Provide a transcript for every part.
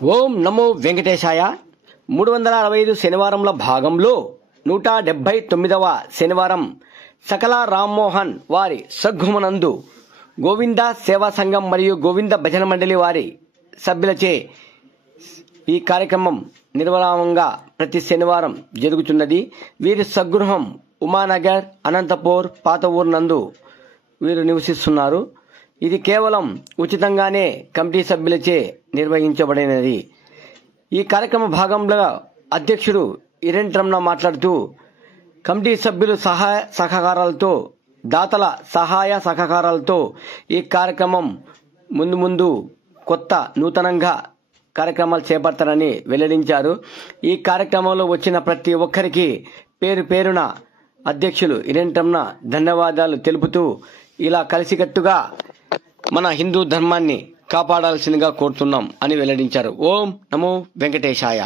ఓం నమో వెంకటేశాయ. 365 శనివారంల భాగంలో 179వ శనివారం సకల రామ్మోహన్ వారి సద్గుమనందు గోవింద సేవా సంఘం మరియు గోవింద భజన మండలి వారి సభ్యులచే ఈ కార్యక్రమం నిర్వహణంగా ప్రతి శనివారం జరుగుతున్నది. వీరి సద్గృహం ఉమానగర్, అనంతపూర్, పాత ఊరు నందు వీరు నివసిస్తున్నారు. ఇది కేవలం ఉచితంగానే కమిటీ సభ్యులచే నిర్వహించబడినది. ఈ కార్యక్రమ భాగంలో అధ్యక్షుడు ఇరెన్ రమణ మాట్లాడుతూ కమిటీ సభ్యులు సహాయ సహకారాలతో, దాతల సహాయ సహకారాలతో ఈ కార్యక్రమం ముందు కొత్త నూతనంగా కార్యక్రమాలు చేపడతారని వెల్లడించారు. ఈ కార్యక్రమంలో వచ్చిన ప్రతి ఒక్కరికి పేరు పేరున అధ్యక్షులు ఇరెన్ రమణ ధన్యవాదాలు తెలుపుతూ ఇలా కలిసికట్టుగా మన హిందూ ధర్మాన్ని కాపాడాల్సిందిగా కోరుతున్నాం అని వెల్లడించారు. ఓం నమో వెంకటేశాయ.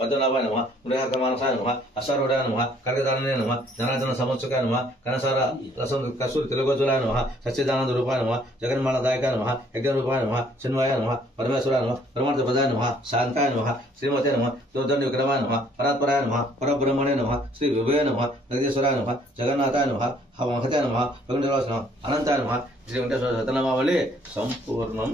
పద్మనాభాయ నమః, మృగహర్కమానసాయ నమః, అశ్వారూఢాయ నమః, కనకదాననే నమః, జనార్దన సమోత్సుకాయ నమః, కనసార రసం కస్తూరి తెలుగోజులాయ నమః, సచ్చిదానంద రూపాయ నమః, జగన్మాల దాయకాయ నమః, యజ్ఞ రూపాయ నమః, చిన్మయాయ నమః, పరమేశ్వరాయ నమః, పరమార్థ ప్రదాయ నమః, శాంతాయ నమః, శ్రీమతే నమః, దోర్దండ విక్రమాయ నమః, పరాత్పరాయ నమః, పరబ్రహ్మణే నమః, శ్రీ విభయ నమః, జగదీశ్వరాయ నమః, జగన్నాథాయ నమః, మహతాయ నమః, వెంకటేశ్వర నమః, అనంతాయ నమః. శ్రీ వెంకటేశ్వర శతనామావళి సంపూర్ణం.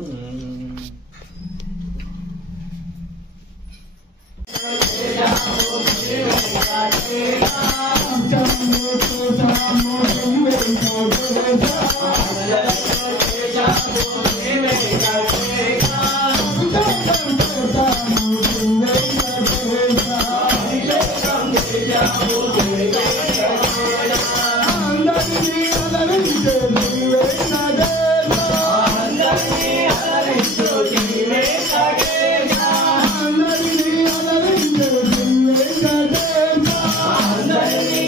అందరినీ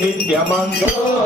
నిత్యమంగళం